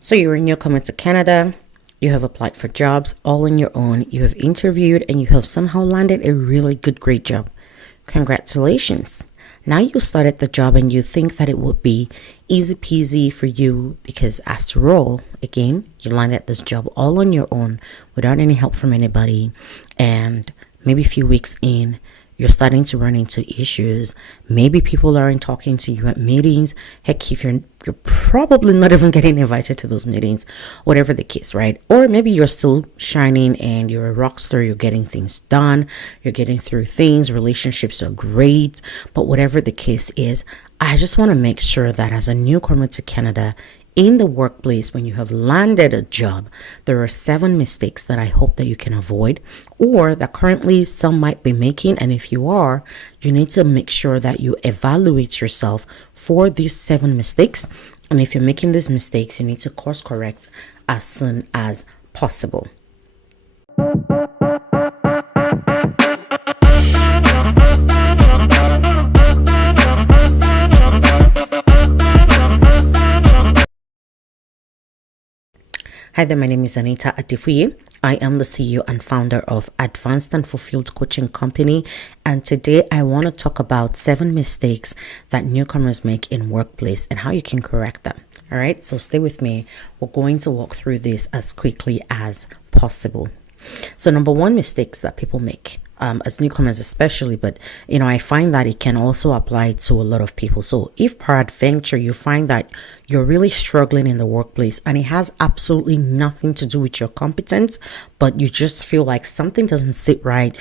So you're a newcomer to Canada, you have applied for jobs all on your own, you have interviewed, and you have somehow landed a really good, great job. Congratulations. Now you started the job and you think that it would be easy peasy for you because after all, again, you landed this job all on your own without any help from anybody. And maybe a few weeks in, you're starting to run into issues. Maybe people aren't talking to you at meetings. Heck, if you're probably not even getting invited to those meetings, whatever the case, right? Or maybe you're still shining and you're a rock star, you're getting things done, you're getting through things, relationships are great. But whatever the case is, I just want to make sure that as a newcomer to Canada, in the workplace, when you have landed a job, there are 7 mistakes that I hope that you can avoid, or that currently some might be making. And if you are, you need to make sure that you evaluate yourself for these 7 mistakes. And if you're making these mistakes, you need to course correct as soon as possible. Hi there, my name is Anita Adifuye. I am the CEO and founder of Advanced and Fulfilled Coaching Company. And today I want to talk about 7 mistakes that newcomers make in workplace and how you can correct them. All right, so stay with me. We're going to walk through this as quickly as possible. So number 1, mistakes that people make. As newcomers especially, but I find that it can also apply to a lot of people. So if peradventure you find that you're really struggling in the workplace and it has absolutely nothing to do with your competence, but you just feel like something doesn't sit right,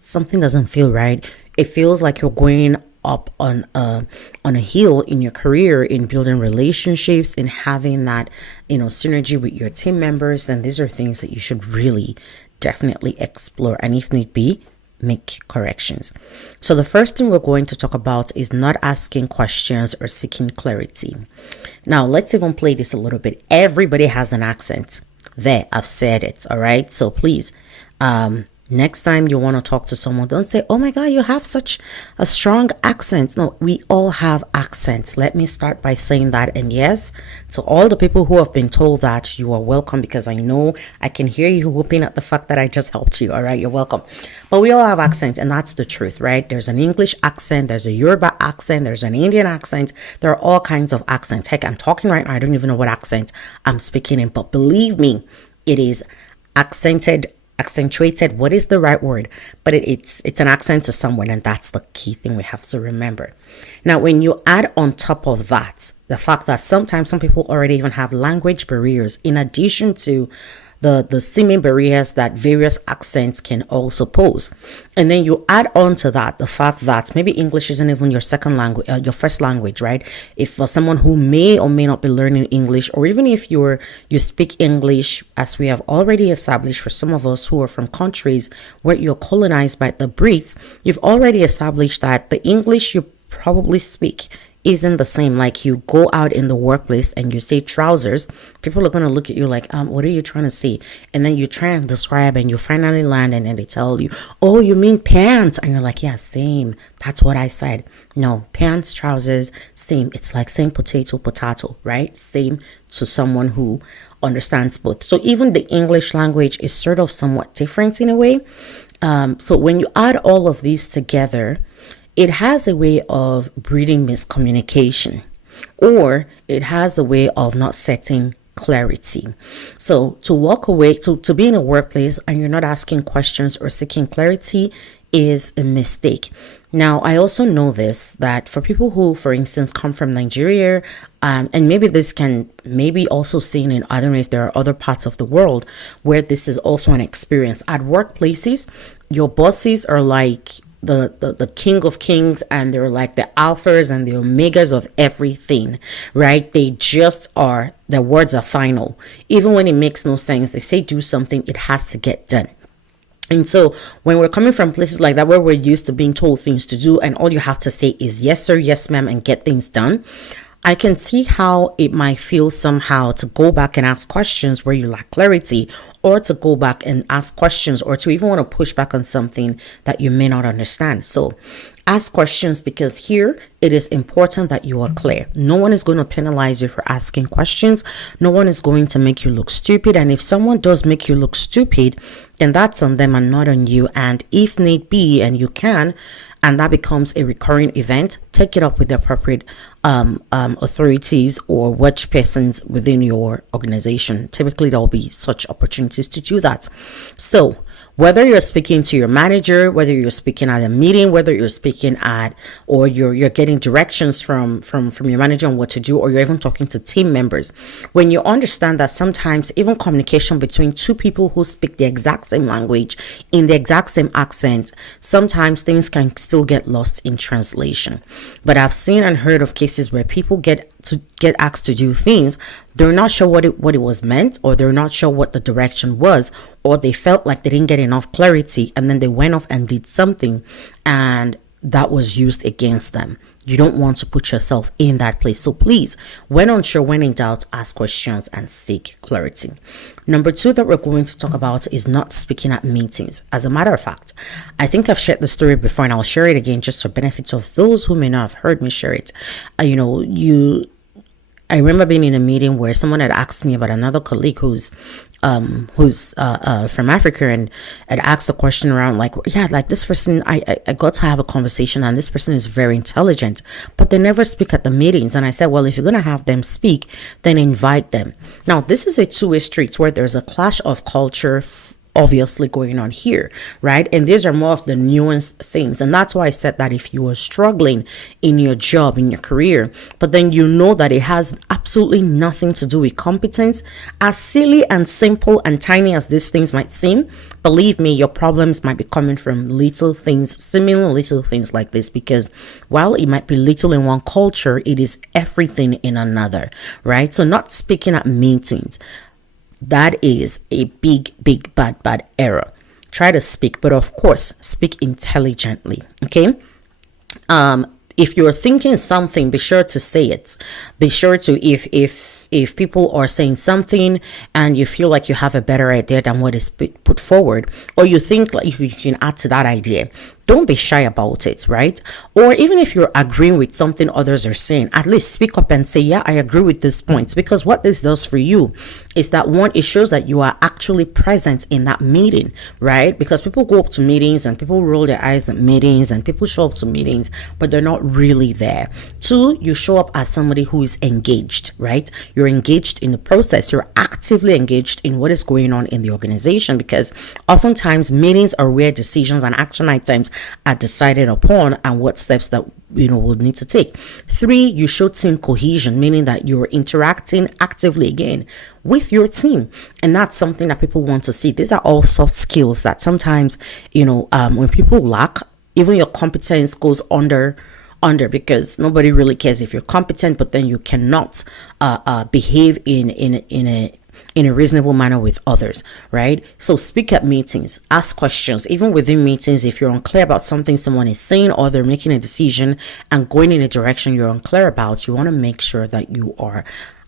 something doesn't feel right, it feels like you're going up on a hill in your career, in building relationships, in having that synergy with your team members, then these are things that you should really definitely explore, and if need be, make corrections. So the first thing we're going to talk about is not asking questions or seeking clarity. Now let's even play this a little bit. Everybody has an accent. There, I've said it. All right, so please, next time you want to talk to someone, don't say, oh my God, you have such a strong accent. No, we all have accents. Let me start by saying that. And yes, to all the people who have been told that, you are welcome, because I know I can hear you whooping at the fact that I just helped you. All right, you're welcome. But we all have accents, and that's the truth, right? There's an English accent, there's a Yoruba accent, there's an Indian accent. There are all kinds of accents. Heck, I'm talking right now, I don't even know what accent I'm speaking in, but believe me, it is accentuated, what is the right word, but it's an accent to someone, and that's the key thing we have to remember. Now when you add on top of that the fact that sometimes some people already even have language barriers in addition to the seeming barriers that various accents can also pose, and then you add on to that the fact that maybe English isn't even your second language, your first language, right? If for someone who may or may not be learning English, or even if you speak English, as we have already established for some of us who are from countries where you're colonized by the Brits, you've already established that the English you probably speak isn't the same. Like you go out in the workplace and you say trousers, people are going to look at you like, what are you trying to say? And then you try and describe and you finally land, and then they tell you, oh, you mean pants? And you're like, yeah, same. That's what I said. No, pants, trousers, same. It's like same potato, right? Same to someone who understands both. So even the English language is sort of somewhat different in a way. So when you add all of these together, it has a way of breeding miscommunication, or it has a way of not setting clarity. So to walk away, to be in a workplace and you're not asking questions or seeking clarity is a mistake. Now, I also know this, that for people who, for instance, come from Nigeria, and maybe this can maybe also seen in, I don't know if there are other parts of the world where this is also an experience. At workplaces, your bosses are like the king of kings, and they're like the alphas and the omegas of everything, right? They just are, their words are final. Even when it makes no sense, they say do something, it has to get done. And so when we're coming from places like that where we're used to being told things to do and all you have to say is yes sir, yes ma'am, and get things done, I can see how it might feel somehow to go back and ask questions where you lack clarity, or to go back and ask questions, or to even want to push back on something that you may not understand. So ask questions, because here it is important that you are clear. No one is going to penalize you for asking questions. No one is going to make you look stupid. And if someone does make you look stupid, then that's on them and not on you. And if need be, and you can, and that becomes a recurring event, take it up with the appropriate authorities or watch persons within your organization. Typically, there will be such opportunities to do that. So whether you're speaking to your manager, whether you're speaking at a meeting, whether you're speaking at, or you're getting directions from your manager on what to do, or you're even talking to team members, when you understand that sometimes even communication between two people who speak the exact same language in the exact same accent, sometimes things can still get lost in translation. But I've seen and heard of cases where people get asked to do things, they're not sure what it was meant, or they're not sure what the direction was, or they felt like they didn't get enough clarity, and then they went off and did something, and that was used against them. You don't want to put yourself in that place. So please, when unsure, when in doubt, ask questions and seek clarity. Number 2 that we're going to talk about is not speaking at meetings. As a matter of fact, I think I've shared the story before, and I'll share it again just for benefit of those who may not have heard me share it. I remember being in a meeting where someone had asked me about another colleague who's from Africa, and had asked a question around like, yeah, like this person, I got to have a conversation, and this person is very intelligent, but they never speak at the meetings. And I said, well, if you're going to have them speak, then invite them. Now, this is a two-way street where there's a clash of culture obviously going on here, right? And these are more of the nuanced things. And that's why I said that if you are struggling in your job, in your career, but then you know that it has absolutely nothing to do with competence, as silly and simple and tiny as these things might seem, believe me, your problems might be coming from little things, seemingly little things like this, because while it might be little in one culture, it is everything in another, right? So not speaking at meetings, that is a big, bad error. Try to speak, but of course, speak intelligently. Okay. If you're thinking something, be sure to say it. Be sure to, if people are saying something and you feel like you have a better idea than what is put forward, or you think like you can add to that idea, don't be shy about it, right? Or even if you're agreeing with something others are saying, at least speak up and say, yeah, I agree with this point. Because what this does for you is that, one, it shows that you are actually present in that meeting, right? Because people go up to meetings and people roll their eyes at meetings, and people show up to meetings, but they're not really there. 2, you show up as somebody who is engaged, right? You're engaged in the process. You're actively engaged in what is going on in the organization, because oftentimes meetings are where decisions and action items are decided upon, and what steps that will need to take. 3, you show team cohesion, meaning that you're interacting actively again with your team, and that's something that people want to see. These are all soft skills that sometimes when people lack, even your competence goes under, because nobody really cares if you're competent, but then you cannot behave in a reasonable manner with others, right? So speak at meetings, ask questions. Even within meetings, if you're unclear about something someone is saying, or they're making a decision and going in a direction you're unclear about, you want to make sure that you are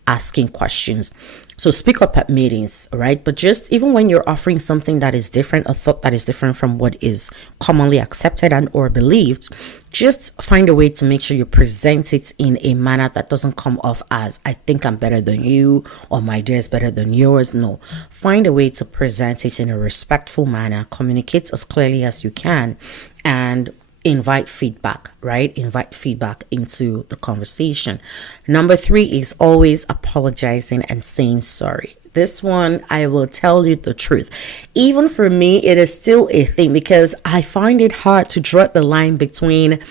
asking questions. So speak up at meetings, right? But just even when you're offering something that is different, a thought that is different from what is commonly accepted and or believed, just find a way to make sure you present it in a manner that doesn't come off as, I think I'm better than you, or my idea is better than yours. No, find a way to present it in a respectful manner, communicate as clearly as you can, and invite feedback, right? Invite feedback into the conversation. Number 3 is always apologizing and saying sorry. This one, I will tell you the truth. Even for me, it is still a thing, because I find it hard to draw the line between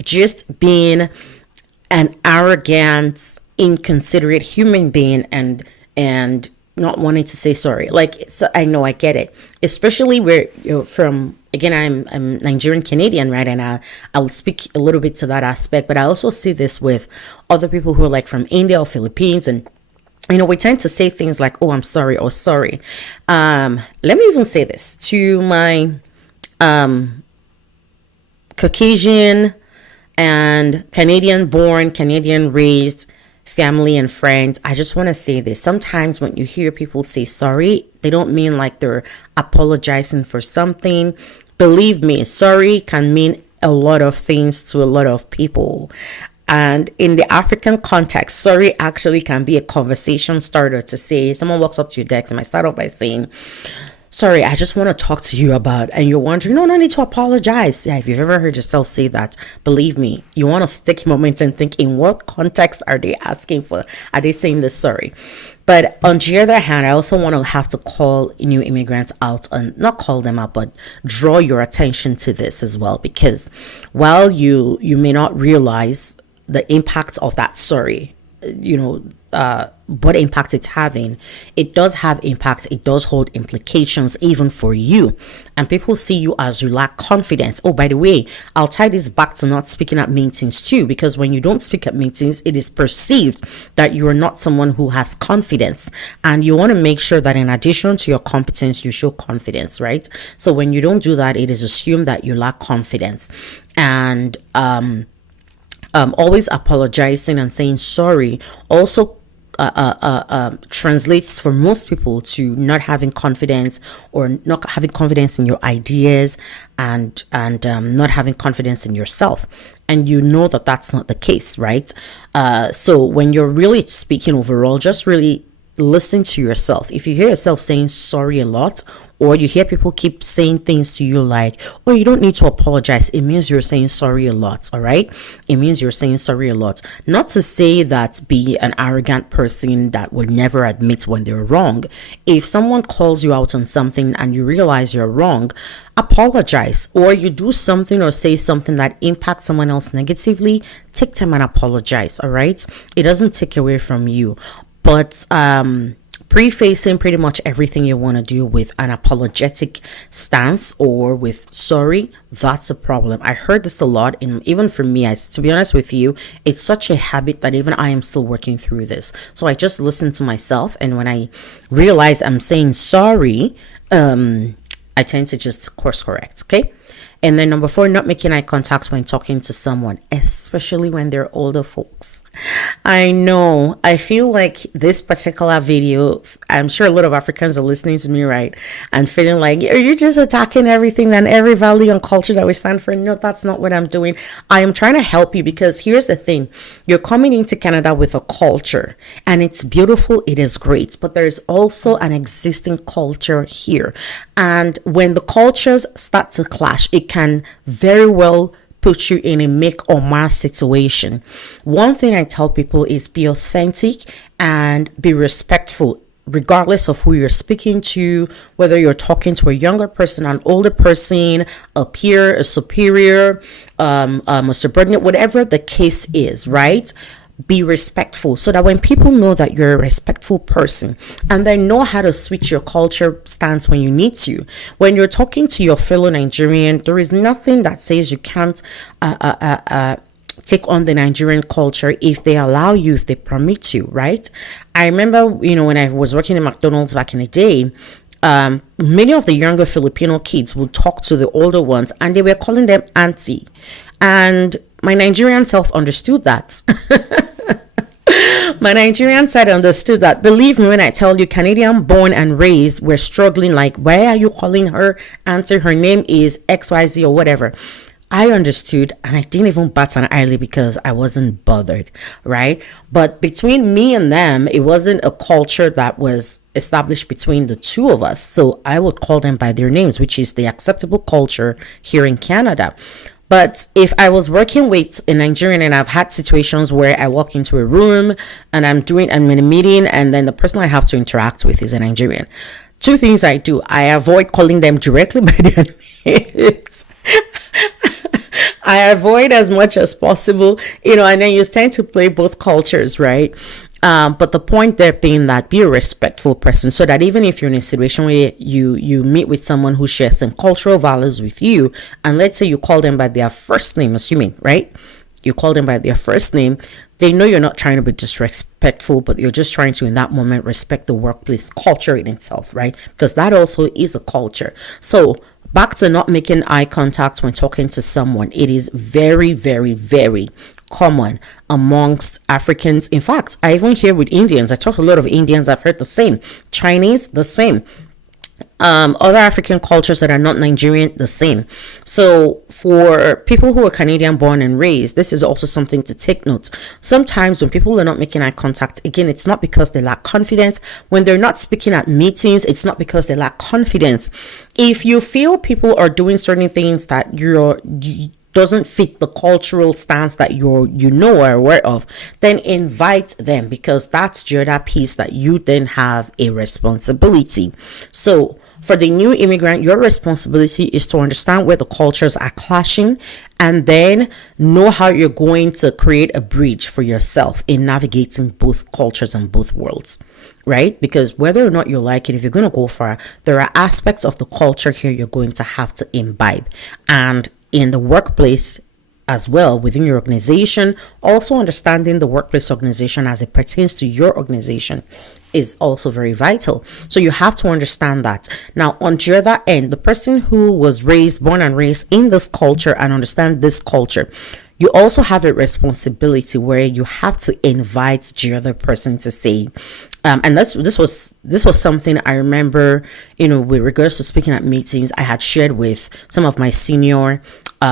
just being an arrogant, inconsiderate human being and not wanting to say sorry. Like, so I know, I get it, especially where you're from. Again, I'm Nigerian Canadian, right? And I will speak a little bit to that aspect, but I also see this with other people who are like from India or Philippines, and we tend to say things like, oh, I'm sorry, or sorry. Let me even say this to my Caucasian and Canadian born, Canadian raised family and friends, I just want to say this. Sometimes when you hear people say sorry, they don't mean like they're apologizing for something. Believe me, sorry can mean a lot of things to a lot of people. And in the African context, sorry actually can be a conversation starter. To say, someone walks up to your desk and might start off by saying, sorry, I just want to talk to you about, and you're wondering, no need to apologize. Yeah, if you've ever heard yourself say that, believe me, you want to stick a moment and think, in what context are they asking for? Are they saying this sorry? But on the other hand, I also want to have to call new immigrants out, and not call them out, but draw your attention to this as well, because while you may not realize the impact of that sorry, what impact it's having, it does have impact. It does hold implications even for you, and people see you as you lack confidence. Oh, by the way, I'll tie this back to not speaking at meetings too, because when you don't speak at meetings, it is perceived that you are not someone who has confidence, and you want to make sure that in addition to your competence, you show confidence, right? So when you don't do that, it is assumed that you lack confidence. And always apologizing and saying sorry also translates for most people to not having confidence, or not having confidence in your ideas, and not having confidence in yourself. And you know that that's not the case, right? So when you're really speaking overall, just really listen to yourself. If you hear yourself saying sorry a lot, or you hear people keep saying things to you like, oh, you don't need to apologize, it means you're saying sorry a lot. All right, it means you're saying sorry a lot. Not to say that be an arrogant person that will never admit when they're wrong. If someone calls you out on something and you realize you're wrong, apologize. Or you do something or say something that impacts someone else negatively, take time and apologize. All right, it doesn't take away from you. But prefacing pretty much everything you want to do with an apologetic stance or with sorry, that's a problem. I heard this a lot, and even for me, to be honest with you, it's such a habit that even I am still working through this. So I just listen to myself, and when I realize I'm saying sorry, I tend to just course correct. Okay. And then number 4, not making eye contact when talking to someone, especially when they're older folks. I know, I feel like this particular video, I'm sure a lot of Africans are listening to me, right? And feeling like, are you just attacking everything and every value and culture that we stand for? No, that's not what I'm doing. I am trying to help you, because here's the thing. You're coming into Canada with a culture, and it's beautiful. It is great. But there's also an existing culture here. And when the cultures start to clash, it can very well put you in a make or mar situation. One thing I tell people is be authentic and be respectful, regardless of who you're speaking to, whether you're talking to a younger person, an older person, a peer, a superior, a subordinate, whatever the case is, right? Be respectful, so that when people know that you're a respectful person, and they know how to switch your culture stance when you need to. When you're talking to your fellow Nigerian, there is nothing that says you can't take on the Nigerian culture if they allow you, if they permit you, right? I remember, when I was working in McDonald's back in the day, many of the younger Filipino kids would talk to the older ones, and they were calling them auntie. And my Nigerian self understood that. My Nigerian side understood that. Believe me when I tell you, Canadian born and raised, we're struggling like, why are you calling her auntie? Her name is XYZ or whatever. I understood, and I didn't even bat an eyelid because I wasn't bothered, right? But between me and them, it wasn't a culture that was established between the two of us. So I would call them by their names, which is the acceptable culture here in Canada. But if I was working with a Nigerian, and I've had situations where I walk into a room and I'm in a meeting, and then the person I have to interact with is a Nigerian. 2 things I do. I avoid calling them directly by their names. I avoid as much as possible, and then you tend to play both cultures, right? But the point there being that be a respectful person, so that even if you're in a situation where you meet with someone who shares some cultural values with you, and let's say you call them by their first name, assuming, right? You call them by their first name, they know you're not trying to be disrespectful, but you're just trying to, in that moment, respect the workplace culture in itself, right? Because that also is a culture. So back to not making eye contact when talking to someone. It is very, very, very common amongst Africans. In fact, I even hear with Indians. I talk to a lot of Indians. I've heard the same. Chinese, the same. Other African cultures that are not Nigerian, the same. So for people who are Canadian born and raised, this is also something to take note. Sometimes when people are not making eye contact, again, it's not because they lack confidence. When they're not speaking at meetings, it's not because they lack confidence. If you feel people are doing certain things that doesn't fit the cultural stance that you are aware of, then invite them, because that's the other piece that you then have a responsibility. So for the new immigrant, your responsibility is to understand where the cultures are clashing and then know how you're going to create a bridge for yourself in navigating both cultures and both worlds, right? Because whether or not you like it, if you're going to go far, there are aspects of the culture here you're going to have to imbibe. And in the workplace as well, within your organization, also understanding the workplace organization as it pertains to your organization is also very vital. So you have to understand that. Now, on the other end, the person who was born and raised in this culture and understand this culture, you also have a responsibility where you have to invite the other person to say, and this was something I remember, with regards to speaking at meetings, I had shared with some of my senior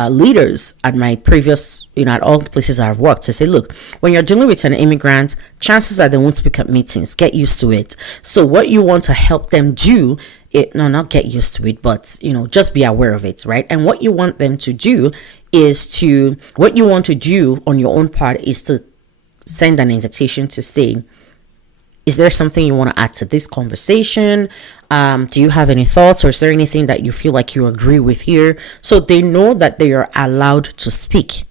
leaders at my previous, at all the places I've worked, to say, look, when you're dealing with an immigrant, chances are they won't speak at meetings. Get used to it. So what you want to help them do, not get used to it, but just be aware of it, right? And what you want them to do what you want to do on your own part is to send an invitation to say, is there something you want to add to this conversation? Do you have any thoughts, or is there anything that you feel like you agree with here? So they know that they are allowed to speak,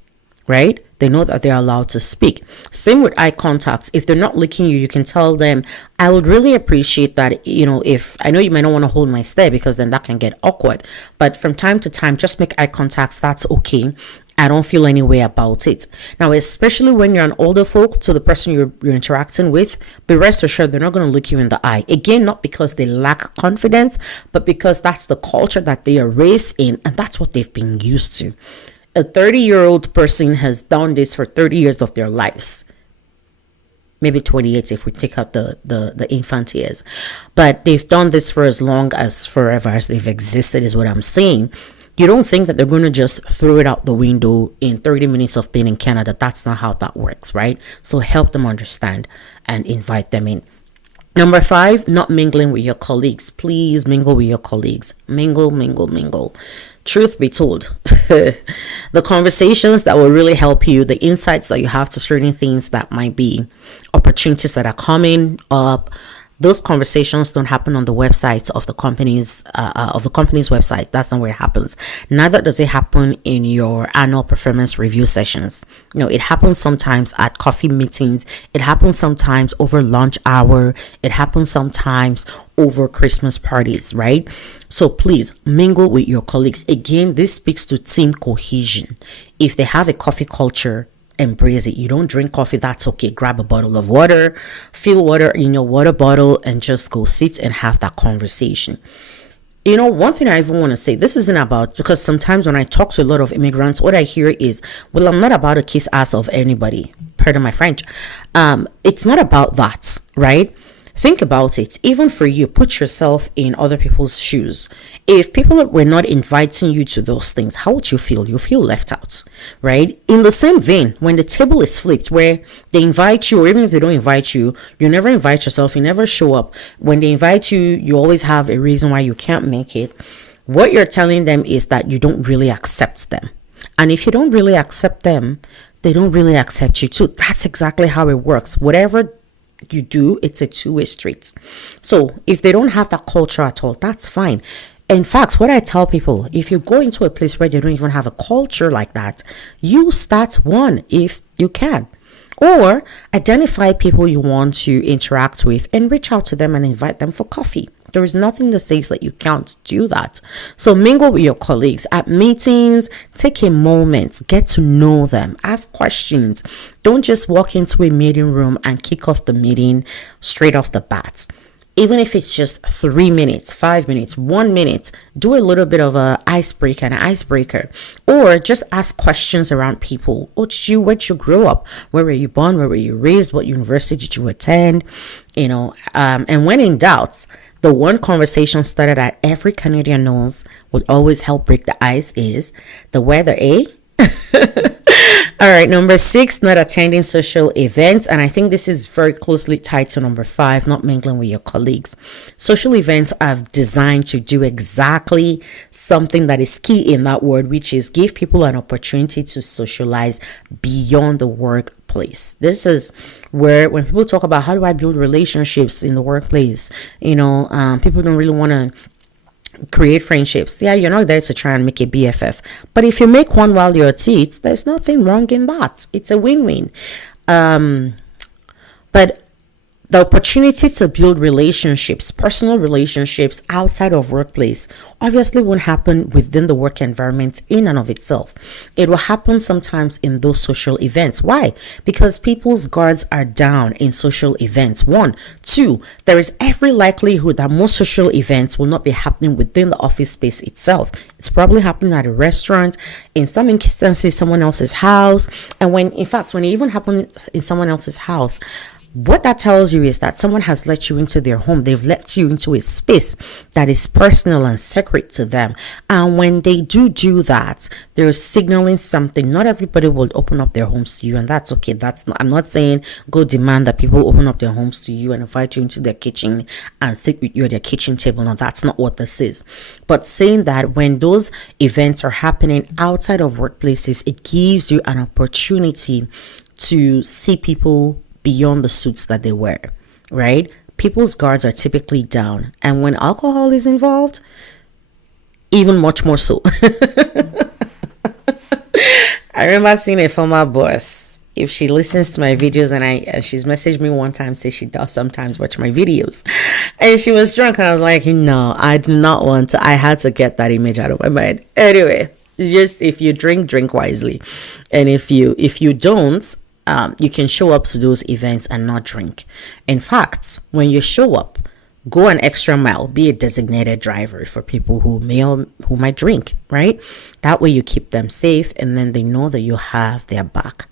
right? They know that they're allowed to speak. Same with eye contact. If they're not looking you can tell them, I would really appreciate that, if I know you might not want to hold my stare, because then that can get awkward. But from time to time, just make eye contact. That's okay. I don't feel any way about it. Now, especially when you're an older folk, to the person you're interacting with, be rest assured they're not going to look you in the eye. Again, not because they lack confidence, but because that's the culture that they are raised in, and that's what they've been used to. A 30-year-old person has done this for 30 years of their lives. Maybe 28 if we take out the infant years. But they've done this for as long as forever as they've existed, is what I'm saying. You don't think that they're going to just throw it out the window in 30 minutes of being in Canada. That's not how that works, right? So help them understand and invite them in. Number 5, not mingling with your colleagues. Please mingle with your colleagues. Mingle, mingle, mingle. Truth be told, the conversations that will really help you, the insights that you have to certain things that might be opportunities that are coming up, those conversations don't happen on the websites of the company's website. That's not where it happens. Neither does it happen in your annual performance review sessions. It happens sometimes at coffee meetings. It happens sometimes over lunch hour. It happens sometimes over Christmas parties, right? So please mingle with your colleagues. Again, this speaks to team cohesion. If they have a coffee culture, embrace it. You don't drink coffee, that's okay. Grab a bottle of water, fill water in your water bottle, and just go sit and have that conversation. One thing I even want to say, this isn't about, because sometimes when I talk to a lot of immigrants, what I hear is, well, I'm not about to kiss ass of anybody. Pardon my French. It's not about that, right? Think about it. Even for you, put yourself in other people's shoes. If people were not inviting you to those things, how would you feel? You feel left out, right? In the same vein, when the table is flipped, where they invite you, or even if they don't invite you, you never invite yourself, you never show up. When they invite you, you always have a reason why you can't make it. What you're telling them is that you don't really accept them. And if you don't really accept them, they don't really accept you too. That's exactly how it works. Whatever you do, it's a two-way street. So if they don't have that culture at all, that's fine. In fact, what I tell people, if you go into a place where they don't even have a culture like that, you start one if you can. Or identify people you want to interact with and reach out to them and invite them for coffee. There is nothing that says that you can't do that. So mingle with your colleagues at meetings. Take a moment, get to know them, ask questions. Don't just walk into a meeting room and kick off the meeting straight off the bat. even if it's just 3 minutes, 5 minutes, 1 minute, do a little bit of a icebreaker, or just ask questions around people. Where'd you grow up? Where were you born? Where were you raised? What university did you attend? And when in doubt, the one conversation starter that every Canadian knows would always help break the ice is the weather, eh? All right, number 6, not attending social events. And I think this is very closely tied to number 5, not mingling with your colleagues. Social events are designed to do exactly something that is key in that word, which is give people an opportunity to socialize beyond the workplace. This is where, when people talk about how do I build relationships in the workplace, people don't really want to create friendships. Yeah, you're not there to try and make a BFF, but if you make one while you're at it, there's nothing wrong in that. It's a win-win. But the opportunity to build relationships, personal relationships outside of workplace, obviously won't happen within the work environment in and of itself. It will happen sometimes in those social events. Why? Because people's guards are down in social events. 1, 2, there is every likelihood that most social events will not be happening within the office space itself. It's probably happening at a restaurant, in some instances, someone else's house. And when it even happens in someone else's house, what that tells you is that someone has let you into their home. They've let you into a space that is personal and sacred to them. And when they do that, they're signaling something. Not everybody will open up their homes to you, and that's okay. I'm not saying go demand that people open up their homes to you and invite you into their kitchen and sit with you at their kitchen table. No, that's not what this is. But saying that when those events are happening outside of workplaces, it gives you an opportunity to see people beyond the suits that they wear, right? People's guards are typically down, and when alcohol is involved, even much more so. I remember seeing a former boss. If she listens to my videos, and she's messaged me one time, say she does sometimes watch my videos, and she was drunk, and I was like, no, I do not want to. I had to get that image out of my mind. Anyway, just if you drink wisely, and if you don't, you can show up to those events and not drink. In fact, when you show up, go an extra mile, be a designated driver for people who might drink, right? That way you keep them safe, and then they know that you have their back.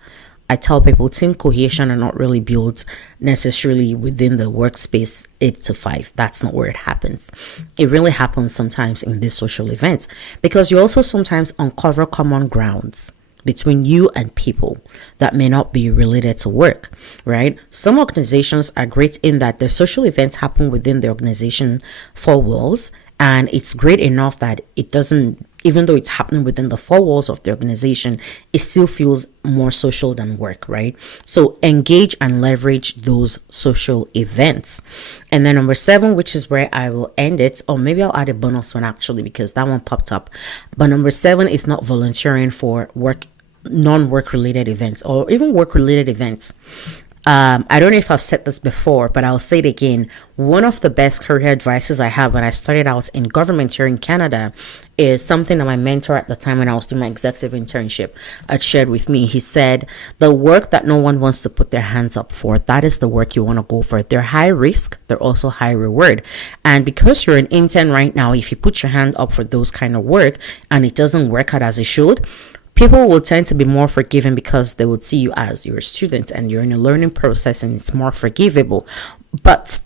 I tell people team cohesion are not really built necessarily within the workspace 8 to 5. That's not where it happens. It really happens sometimes in these social events, because you also sometimes uncover common grounds between you and people that may not be related to work, right? Some organizations are great in that their social events happen within the organization 4 walls, and it's great enough that it doesn't, even though it's happening within the 4 walls of the organization, it still feels more social than work, right? So engage and leverage those social events. And then number 7, which is where I will end it, or maybe I'll add a bonus one actually, because that one popped up. But number 7 is not volunteering for non-work related events, or even work related events. I don't know if I've said this before, but I'll say it again. One of the best career advices I had when I started out in government here in Canada is something that my mentor at the time when I was doing my executive internship had shared with me. He said, the work that no one wants to put their hands up for, that is the work you want to go for. They're high risk, they're also high reward. And because you're an intern right now, if you put your hand up for those kind of work and it doesn't work out as it should, people will tend to be more forgiving, because they would see you as you're a student and you're in a learning process, and it's more forgivable. But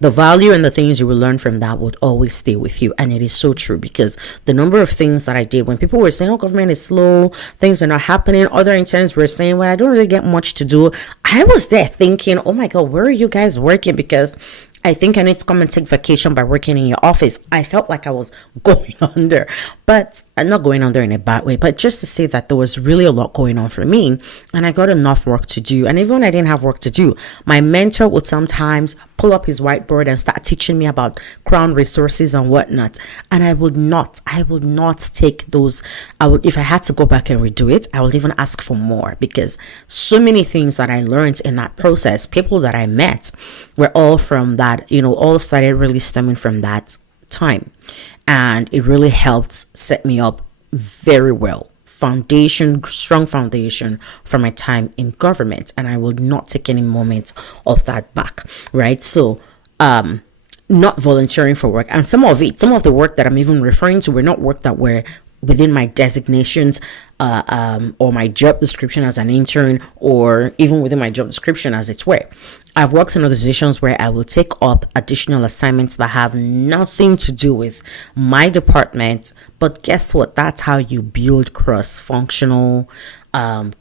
the value and the things you will learn from that would always stay with you. And it is so true, because the number of things that I did when people were saying, oh, government is slow, things are not happening. Other interns were saying, well, I don't really get much to do. I was there thinking, oh my God, where are you guys working? Because I think I need to come and take vacation by working in your office. I felt like I was going under, but I'm not going under in a bad way, but just to say that there was really a lot going on for me, and I got enough work to do. And even when I didn't have work to do, my mentor would sometimes pull up his whiteboard and start teaching me about Crown resources and whatnot. And I would not take those. If I had to go back and redo it, I would even ask for more, because so many things that I learned in that process, people that I met, were all from that, all started really stemming from that time. And it really helped set me up very well. Strong foundation for my time in government. And I will not take any moment of that back, right? So, not volunteering for work. And some of the work that I'm even referring to were not work that were within my designations, or my job description as an intern, or even within my job description as it were. I've worked in organizations where I will take up additional assignments that have nothing to do with my department. But guess what? That's how you build cross-functional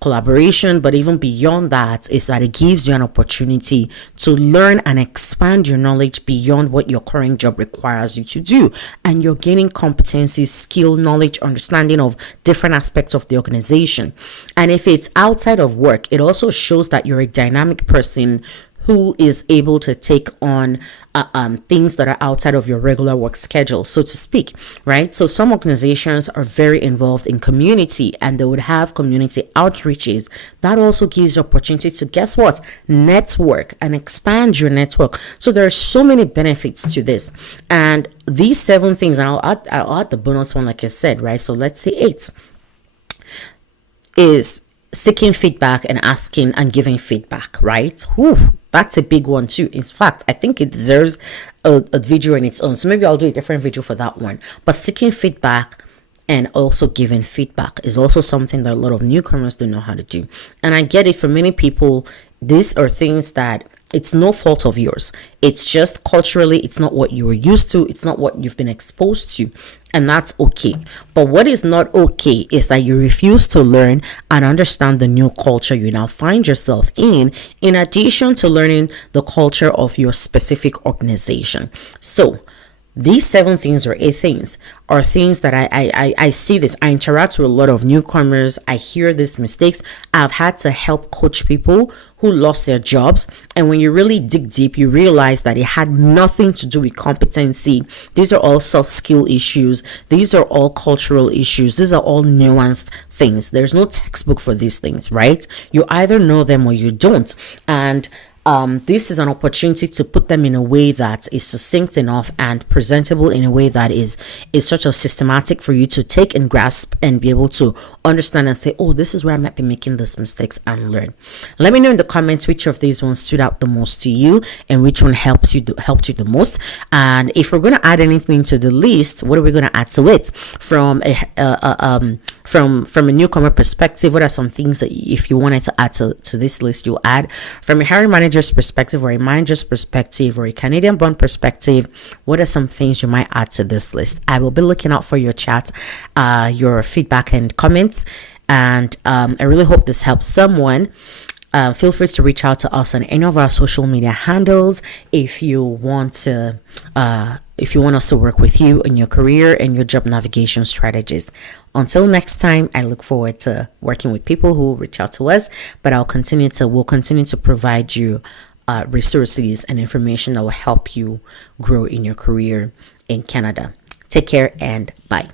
collaboration. But even beyond that is that it gives you an opportunity to learn and expand your knowledge beyond what your current job requires you to do. And you're gaining competencies, skill, knowledge, understanding of different aspects of the organization. And if it's outside of work, it also shows that you're a dynamic person who is able to take on things that are outside of your regular work schedule, so to speak, right? So some organizations are very involved in community, and they would have community outreaches. That also gives you opportunity to, guess what, network and expand your network. So there are so many benefits to this. And these 7 things, and I'll add the bonus one, like I said, right? So let's say 8 is seeking feedback and asking and giving feedback, right? Whew, that's a big one too. In fact, I think it deserves a video in its own. So maybe I'll do a different video for that one. But seeking feedback and also giving feedback is also something that a lot of newcomers don't know how to do. And I get it, for many people, these are things that it's no fault of yours. It's just culturally, it's not what you were used to. It's not what you've been exposed to. And that's okay. But what is not okay is that you refuse to learn and understand the new culture you now find yourself in addition to learning the culture of your specific organization. So these 7 things or 8 things are things that I see this. I interact with a lot of newcomers. I hear these mistakes. I've had to help coach people who lost their jobs. And when you really dig deep, you realize that it had nothing to do with competency. These are all soft skill issues. These are all cultural issues. These are all nuanced things. There's no textbook for these things, right? You either know them or you don't. And this is an opportunity to put them in a way that is succinct enough and presentable in a way that is sort of systematic for you to take and grasp and be able to understand and say, oh, this is where I might be making these mistakes, and learn. Let me know in the comments which of these ones stood out the most to you and which one helped you the most. And if we're going to add anything to the list, what are we going to add to it? From a newcomer perspective, what are some things that if you wanted to add to this list, you'll add? From a hiring manager's perspective, or a manager's perspective, or a Canadian born perspective, what are some things you might add to this list? I will be looking out for your chat, your feedback and comments. And I really hope this helps someone. Feel free to reach out to us on any of our social media handles if you want us to work with you in your career and your job navigation strategies. Until next time, I look forward to working with people who will reach out to us, but we'll continue to provide you resources and information that will help you grow in your career in Canada. Take care and bye.